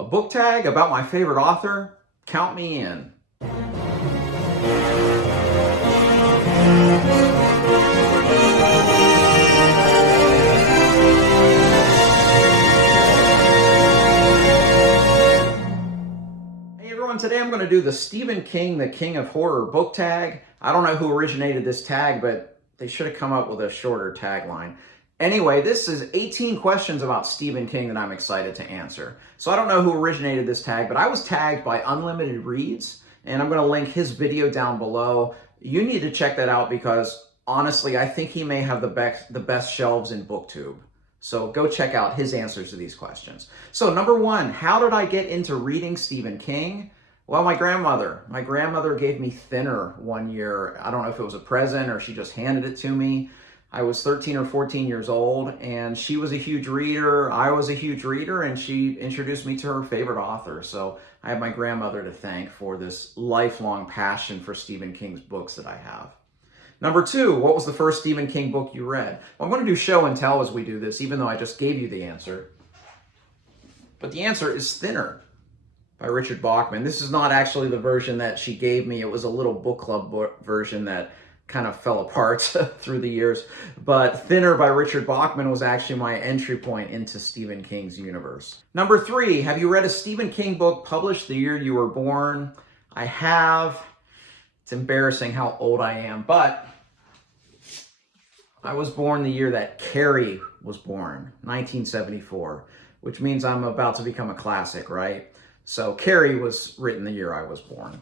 A book tag about my favorite author? Count me in. Hey everyone, today I'm going to do the Stephen King, the King of Horror book tag. I don't know who originated this tag, but they should have come up with a shorter tagline. Anyway, this is 18 questions about Stephen King that I'm excited to answer. So I don't know who originated this tag, but I was tagged by Unlimited Reads, and I'm going to link his video down below. You need to check that out because honestly, I think he may have the best shelves in BookTube. So go check out his answers to these questions. So number one, how did I get into reading Stephen King? Well, my grandmother. My grandmother gave me Thinner one year. I don't know if it was a present or she just handed it to me. I was 13 or 14 years old, and she was a huge reader. I was a huge reader, and she introduced me to her favorite author. So I have my grandmother to thank for this lifelong passion for Stephen King's books that I have. Number two, what was the first Stephen King book you read? Well, I'm going to do show and tell as we do this, even though I just gave you the answer. But the answer is Thinner by Richard Bachman. This is not actually the version that she gave me. It was a little book club version that kind of fell apart through the years. But Thinner by Richard Bachman was actually my entry point into Stephen King's universe. Number three, have you read a Stephen King book published the year you were born? I have. It's embarrassing how old I am, but I was born the year that Carrie was born, 1974, which means I'm about to become a classic, right? So Carrie was written the year I was born.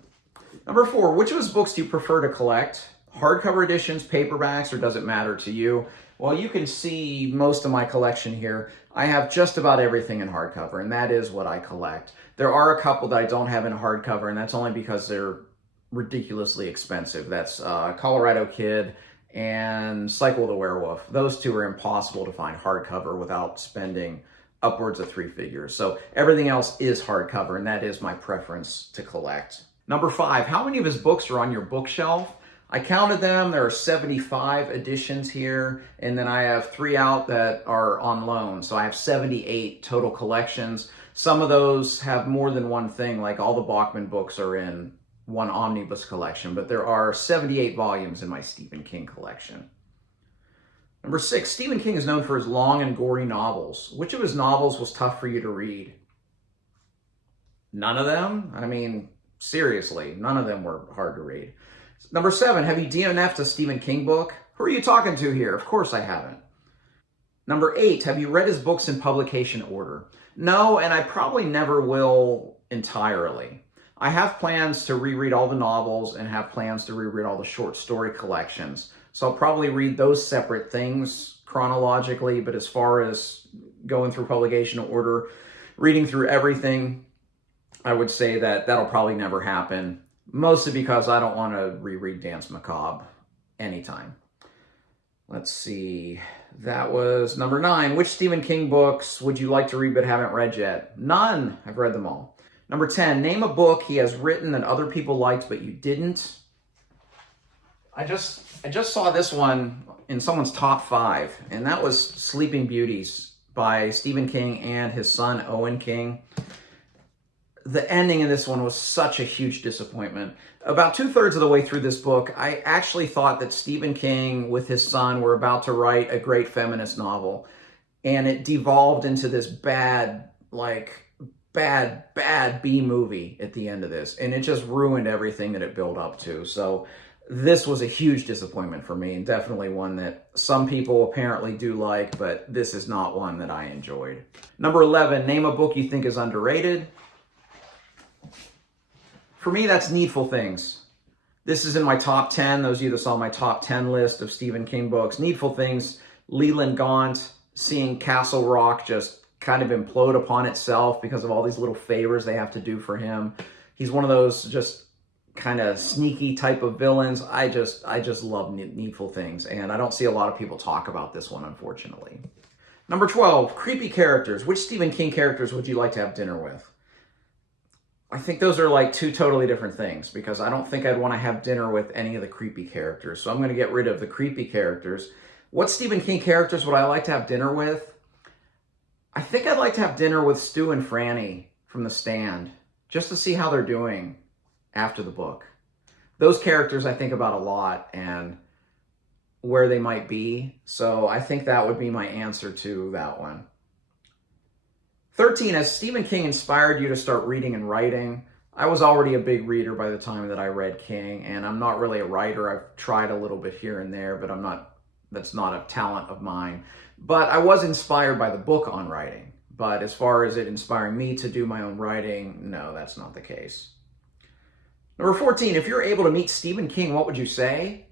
Number four, which of his books do you prefer to collect? Hardcover editions, paperbacks, or does it matter to you? Well, you can see most of my collection here. I have just about everything in hardcover, and that is what I collect. There are a couple that I don't have in hardcover, and that's only because they're ridiculously expensive. That's Colorado Kid and Cycle of the Werewolf. Those two are impossible to find hardcover without spending upwards of 3 figures. So everything else is hardcover, and that is my preference to collect. Number five, how many of his books are on your bookshelf? I counted them. There are 75 editions here, and then I have 3 out that are on loan. So I have 78 total collections. Some of those have more than one thing, like all the Bachman books are in one omnibus collection, but there are 78 volumes in my Stephen King collection. Number six, Stephen King is known for his long and gory novels. Which of his novels was tough for you to read? None of them? I mean, seriously, none of them were hard to read. Number seven, have you DNF'd a Stephen King book? Who are you talking to here? Of course I haven't. Number eight, have you read his books in publication order? No, and I probably never will entirely. I have plans to reread all the novels and have plans to reread all the short story collections. So I'll probably read those separate things chronologically, but as far as going through publication order, reading through everything, I would say that that'll probably never happen. Mostly because I don't want to reread Danse Macabre anytime. Let's see. That was number nine. Which Stephen King books would you like to read but haven't read yet? None. I've read them all. Number 10. Name a book he has written that other people liked but you didn't. I just saw this one in someone's top 5, and that was Sleeping Beauties by Stephen King and his son Owen King. The ending in this one was such a huge disappointment. About 2/3 of the way through this book, I actually thought that Stephen King with his son were about to write a great feminist novel. And it devolved into this bad B movie at the end of this. And it just ruined everything that it built up to. So this was a huge disappointment for me, and definitely one that some people apparently do like, but this is not one that I enjoyed. Number 11, name a book you think is underrated. For me, that's Needful Things. This is in my top 10. Those of you that saw my top 10 list of Stephen King books. Needful Things, Leland Gaunt, seeing Castle Rock just kind of implode upon itself because of all these little favors they have to do for him. He's one of those just kind of sneaky type of villains. I just love Needful Things, and I don't see a lot of people talk about this one, unfortunately. Number 12, creepy characters. Which Stephen King characters would you like to have dinner with? I think those are like two totally different things, because I don't think I'd want to have dinner with any of the creepy characters. So I'm going to get rid of the creepy characters. What Stephen King characters would I like to have dinner with? I think I'd like to have dinner with Stu and Franny from The Stand, just to see how they're doing after the book. Those characters I think about a lot and where they might be. So I think that would be my answer to that one. 13, has Stephen King inspired you to start reading and writing? I was already a big reader by the time that I read King, and I'm not really a writer. I've tried a little bit here and there, but that's not a talent of mine. But I was inspired by the book on writing. But as far as it inspiring me to do my own writing, no, that's not the case. Number 14, if you're able to meet Stephen King, what would you say?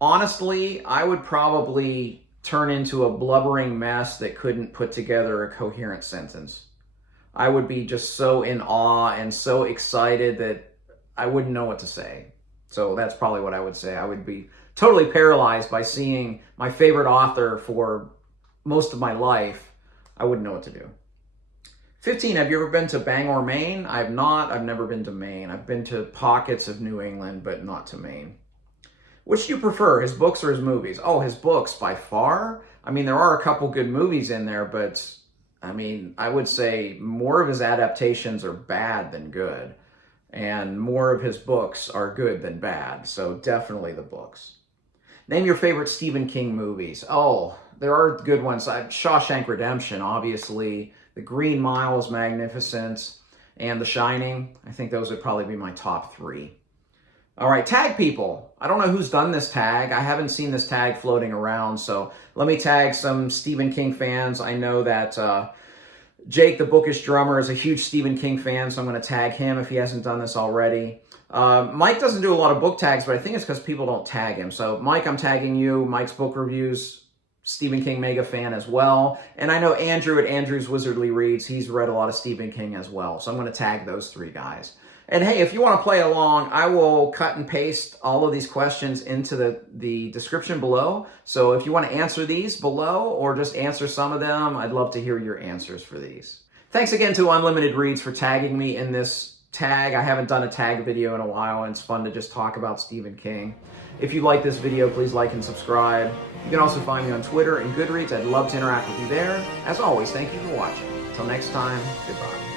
Honestly, I would probably turn into a blubbering mess that couldn't put together a coherent sentence. I would be just so in awe and so excited that I wouldn't know what to say. So that's probably what I would say. I would be totally paralyzed by seeing my favorite author for most of my life. I wouldn't know what to do. 15, have you ever been to Bangor, Maine? I have not. I've never been to Maine. I've been to pockets of New England, but not to Maine. Which do you prefer, his books or his movies? Oh, his books by far. I mean, there are a couple good movies in there, but I mean, I would say more of his adaptations are bad than good, and more of his books are good than bad. So definitely the books. Name your favorite Stephen King movies. Oh, there are good ones. Shawshank Redemption, obviously. The Green Mile is magnificent. And The Shining. I think those would probably be my top 3. All right, tag people. I don't know who's done this tag. I haven't seen this tag floating around, so let me tag some Stephen King fans. I know that Jake, the Bookish Drummer, is a huge Stephen King fan, so I'm going to tag him if he hasn't done this already. Mike doesn't do a lot of book tags, but I think it's because people don't tag him. So, Mike, I'm tagging you. Mike's Book Reviews, Stephen King mega fan as well. And I know Andrew at Andrew's Wizardly Reads. He's read a lot of Stephen King as well. So I'm going to tag those 3 guys. And hey, if you want to play along, I will cut and paste all of these questions into the description below. So if you want to answer these below or just answer some of them, I'd love to hear your answers for these. Thanks again to Unlimited Reads for tagging me in this tag. I haven't done a tag video in a while, and it's fun to just talk about Stephen King. If you like this video, please like and subscribe. You can also find me on Twitter and Goodreads. I'd love to interact with you there. As always, thank you for watching. Until next time, goodbye.